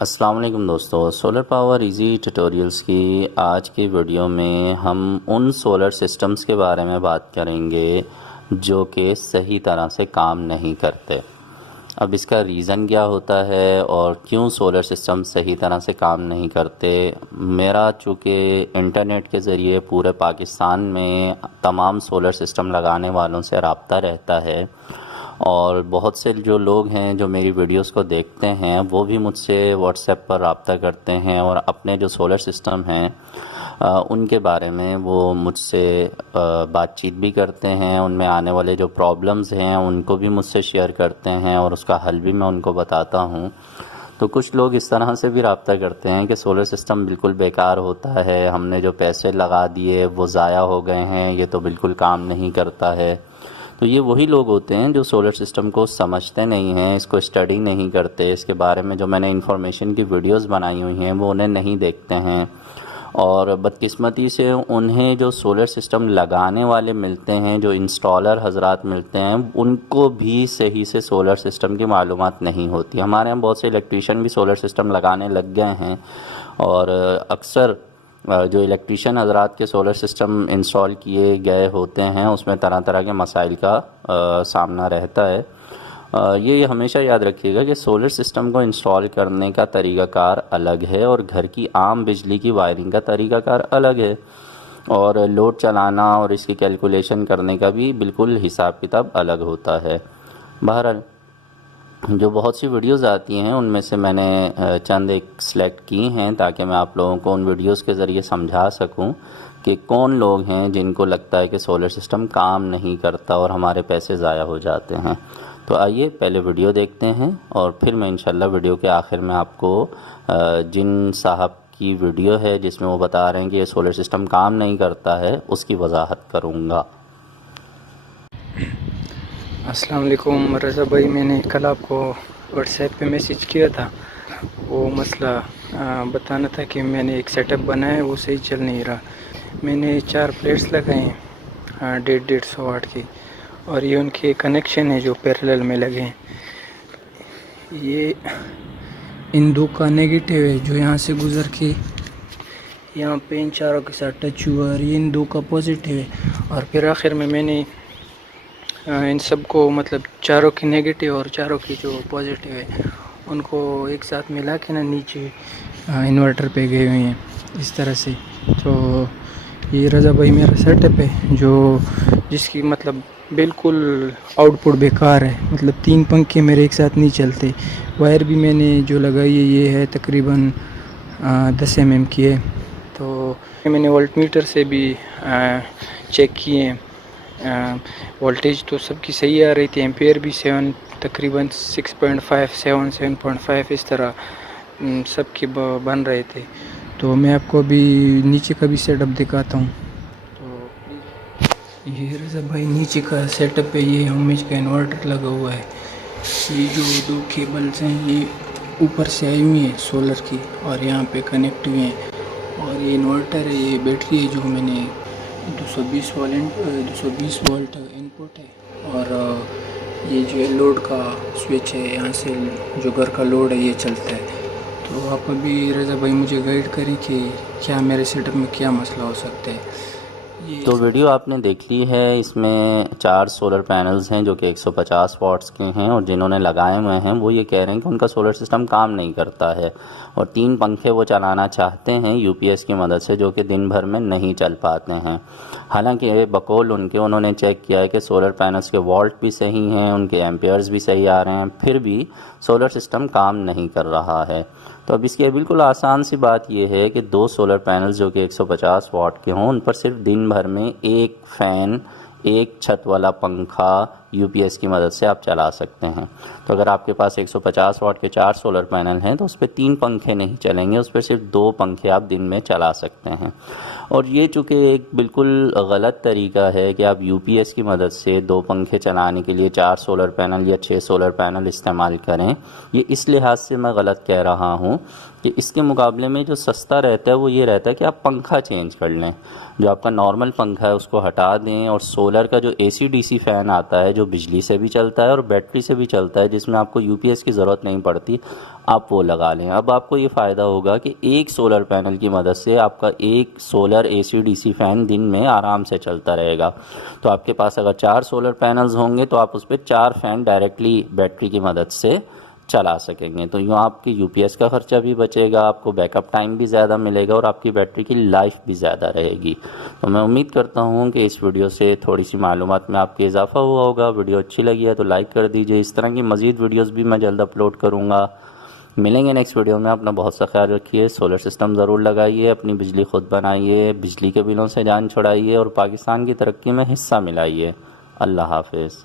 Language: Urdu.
السلام علیکم دوستو، سولر پاور ایزی ٹیوٹوریلز کی آج کی ویڈیو میں ہم ان سولر سسٹمز کے بارے میں بات کریں گے جو کہ صحیح طرح سے کام نہیں کرتے۔ اب اس کا ریزن کیا ہوتا ہے اور کیوں سولر سسٹم صحیح طرح سے کام نہیں کرتے؟ میرا چونکہ انٹرنیٹ کے ذریعے پورے پاکستان میں تمام سولر سسٹم لگانے والوں سے رابطہ رہتا ہے، اور بہت سے جو لوگ ہیں جو میری ویڈیوز کو دیکھتے ہیں وہ بھی مجھ سے واٹس ایپ پر رابطہ کرتے ہیں اور اپنے جو سولر سسٹم ہیں ان کے بارے میں وہ مجھ سے بات چیت بھی کرتے ہیں۔ ان میں آنے والے جو پرابلمز ہیں ان کو بھی مجھ سے شیئر کرتے ہیں اور اس کا حل بھی میں ان کو بتاتا ہوں۔ تو کچھ لوگ اس طرح سے بھی رابطہ کرتے ہیں کہ سولر سسٹم بالکل بیکار ہوتا ہے، ہم نے جو پیسے لگا دیے وہ ضائع ہو گئے ہیں، یہ تو بالکل کام نہیں کرتا ہے۔ تو یہ وہی لوگ ہوتے ہیں جو سولر سسٹم کو سمجھتے نہیں ہیں، اس کو اسٹڈی نہیں کرتے، اس کے بارے میں جو میں نے انفارمیشن کی ویڈیوز بنائی ہوئی ہیں وہ انہیں نہیں دیکھتے ہیں، اور بدقسمتی سے انہیں جو سولر سسٹم لگانے والے ملتے ہیں، جو انسٹالر حضرات ملتے ہیں، ان کو بھی صحیح سے سولر سسٹم کی معلومات نہیں ہوتی۔ ہمارے یہاں بہت سے الیکٹریشین بھی سولر سسٹم لگانے لگ گئے ہیں، اور اکثر جو الیکٹریشین حضرات کے سولر سسٹم انسٹال کیے گئے ہوتے ہیں اس میں طرح طرح کے مسائل کا سامنا رہتا ہے۔ یہ ہمیشہ یاد رکھیے گا کہ سولر سسٹم کو انسٹال کرنے کا طریقہ کار الگ ہے اور گھر کی عام بجلی کی وائرنگ کا طریقہ کار الگ ہے، اور لوڈ چلانا اور اس کی کیلکولیشن کرنے کا بھی بالکل حساب کتاب الگ ہوتا ہے۔ بہرحال جو بہت سی ویڈیوز آتی ہیں ان میں سے میں نے چند ایک سلیکٹ کی ہیں تاکہ میں آپ لوگوں کو ان ویڈیوز کے ذریعے سمجھا سکوں کہ کون لوگ ہیں جن کو لگتا ہے کہ سولر سسٹم کام نہیں کرتا اور ہمارے پیسے ضائع ہو جاتے ہیں۔ تو آئیے پہلے ویڈیو دیکھتے ہیں اور پھر میں انشاءاللہ ویڈیو کے آخر میں آپ کو جن صاحب کی ویڈیو ہے جس میں وہ بتا رہے ہیں کہ یہ سولر سسٹم کام نہیں کرتا ہے اس کی وضاحت کروں گا۔ السلام علیکم رضا بھائی، میں نے کل آپ کو واٹس ایپ پہ میسیج کیا تھا، وہ مسئلہ بتانا تھا کہ میں نے ایک سیٹ اپ بنایا ہے وہ صحیح چل نہیں رہا۔ میں نے 4 پلیٹس لگائے ہیں 150 واٹ کی، اور یہ ان کے کنیکشن ہے جو پیرلل میں لگے ہیں۔ یہ ان دو کا نیگیٹو ہے جو یہاں سے گزر کے یہاں پہ ان چاروں کے ساتھ ٹچ ہوا، اور یہ ان دو کا پازیٹیو ہے، اور پھر آخر میں نے ان سب کو مطلب چاروں کی نیگیٹو اور چاروں کی جو پازیٹیو ہے ان کو ایک ساتھ ملا کے نیچے انورٹر پہ گئے ہوئے ہیں اس طرح سے۔ تو یہ رضا بھائی میرا سیٹ اپ ہے جس کی مطلب بالکل آؤٹ پٹ بیکار ہے، مطلب 3 پنکھے میرے ایک ساتھ نہیں چلتے۔ وائر بھی میں نے جو لگائی ہے یہ ہے تقریباً 10 mm کی ہے۔ تو میں نے والٹ میٹر سے بھی چیک کیے ہیں، وولٹیج تو سب کی صحیح آ رہی تھی، ایمپیئر بھی تقریباً 6.5 7.5 اس طرح سب کے بن رہے تھے۔ تو میں آپ کو ابھی نیچے کا بھی سیٹ اپ دکھاتا ہوں۔ تو یہ رضا بھائی نیچے کا سیٹ اپ ہے، یہ ہومیج کا انورٹر لگا ہوا ہے۔ یہ جو 2 کیبلز ہیں یہ اوپر سے آئی ہوئی ہیں سولر کی، اور یہاں پہ کنیکٹ ہوئے ہیں، اور یہ انورٹر ہے، یہ بیٹری ہے جو میں نے 220 وولٹ ان پٹ ہے، اور یہ جو ہے لوڈ کا سوئچ ہے، یہاں سے جو گھر کا لوڈ ہے یہ چلتا ہے۔ تو آپ ابھی رضا بھائی مجھے گائیڈ کریں کہ کیا میرے سیٹ اپ میں کیا مسئلہ ہو سکتا ہے۔ تو ویڈیو آپ نے دیکھ لی ہے، اس میں 4 سولر پینلز ہیں جو کہ 150 واٹس کے ہیں، اور جنہوں نے لگائے ہوئے ہیں وہ یہ کہہ رہے ہیں کہ ان کا سولر سسٹم کام نہیں کرتا ہے، اور 3 پنکھے وہ چلانا چاہتے ہیں یو پی ایس کی مدد سے جو کہ دن بھر میں نہیں چل پاتے ہیں۔ حالانکہ بقول انہوں نے چیک کیا ہے کہ سولر پینلز کے وولٹ بھی صحیح ہیں، ان کے ایمپیئرز بھی صحیح آ رہے ہیں، پھر بھی سولر سسٹم کام نہیں کر رہا ہے۔ تو اب اس کی بالکل آسان سی بات یہ ہے کہ 2 سولر پینلز جو کہ 150 واٹ کے ہوں ان پر صرف دن بھر میں ایک فین، ایک چھت والا پنکھا یو پی ایس کی مدد سے آپ چلا سکتے ہیں۔ تو اگر آپ کے پاس 150 واٹ کے 4 سولر پینل ہیں تو اس پہ 3 پنکھے نہیں چلیں گے، اس پہ صرف 2 پنکھے آپ دن میں چلا سکتے ہیں۔ اور یہ چونکہ ایک بالکل غلط طریقہ ہے کہ آپ یو پی ایس کی مدد سے 2 پنکھے چلانے کے لیے 4 سولر پینل یا 6 سولر پینل استعمال کریں، یہ اس لحاظ سے میں غلط کہہ رہا ہوں کہ اس کے مقابلے میں جو سستا رہتا ہے وہ یہ رہتا ہے کہ آپ پنکھا چینج کر لیں، جو آپ کا نارمل پنکھا ہے اس کو ہٹا دیں، اور سولر کا جو اے سی ڈی سی فین آتا ہے جو بجلی سے بھی چلتا ہے اور بیٹری سے بھی چلتا ہے، جس میں آپ کو یو پی ایس کی ضرورت نہیں پڑتی، آپ وہ لگا لیں۔ اب آپ کو یہ فائدہ ہوگا کہ ایک سولر پینل کی مدد سے آپ کا ایک سولر اے سی ڈی سی فین دن میں آرام سے چلتا رہے گا۔ تو آپ کے پاس اگر 4 سولر پینلز ہوں گے تو آپ اس پہ 4 فین ڈائریکٹلی بیٹری کی مدد سے چلا سکیں گے۔ تو یوں آپ کی یو پی ایس کا خرچہ بھی بچے گا، آپ کو بیک اپ ٹائم بھی زیادہ ملے گا اور آپ کی بیٹری کی لائف بھی زیادہ رہے گی۔ تو میں امید کرتا ہوں کہ اس ویڈیو سے تھوڑی سی معلومات میں آپ کے اضافہ ہوا ہوگا۔ ویڈیو اچھی لگی ہے تو لائک کر دیجئے۔ اس طرح کی مزید ویڈیوز بھی میں جلد اپلوڈ کروں گا۔ ملیں گے نیکسٹ ویڈیو میں۔ اپنا بہت سا خیال رکھیے، سولر سسٹم ضرور لگائیے، اپنی بجلی خود بنائیے، بجلی کے بلوں سے جان چھڑائیے اور پاکستان کی ترقی میں حصہ ملائیے۔ اللہ حافظ۔